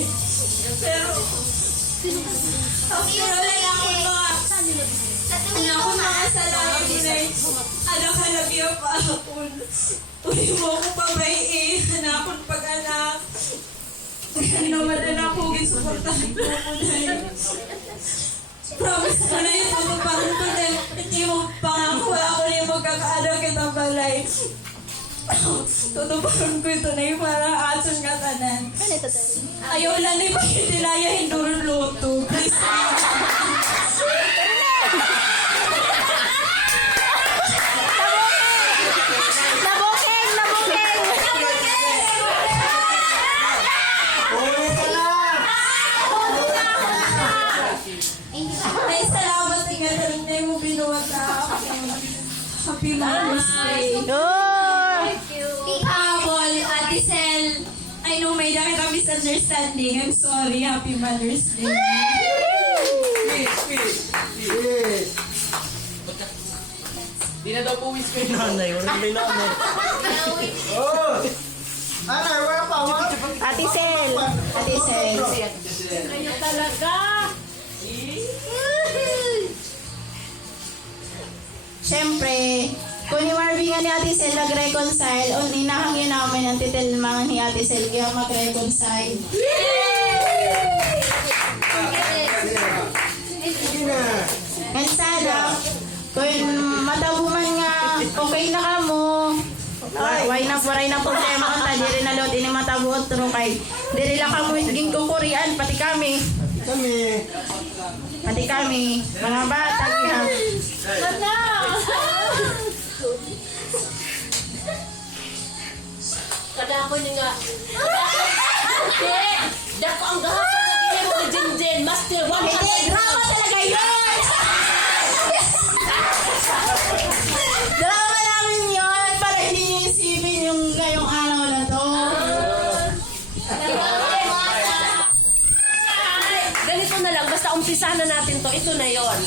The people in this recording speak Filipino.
eh. Pero, after all, ako mga salamat na anak-halabya pa ako. Uwi mo ako pabayin, hanapon pag-anak. Hindi naman na ako gisuportahan ko ako dahil. Promise ko na yung pagpapakon ko na hindi mo pangako ako na yung magkakaanak kita balay. Tutupakan ko ito na yung parang ason ka tanan. Ayaw lang na yung pagkitilaya hindurun luto. Please. Ay, salamat sa gano'n na yung binuwag na Happy Mother's Day. Paul, Ate Sel, I know may dami kami misunderstanding. I'm sorry. Happy Mother's Day. Di na daw po wish ko yung nanay. Walang may nanay. Oh! Anay, wala pa. Ate Sel. Ate Sel. Kayo talaga. Siyempre, kung ni Marvin nga ni Ate Sel nag-reconcile, o ninahangin namin ang titilmangan ni Ate Sel kaya mag-reconcile. Sige na. And sana, kung matabuman nga, okay na ka mo. Why na paray na problema kung tayo rin na load ini matabuot pero kay diri lang kamo higing kukurian pati kami. Pati kami, mga bata kaya. Ano? Kada ako niya nga. Hindi! Dako ang gahapon na gini mo ni Jinjin. Master 100. Hindi, drama talaga yun! Drama namin yun para hindi niyo isipin yung ngayong araw na to. Ganito na lang. Basta umpisa na natin to. Ito na yon.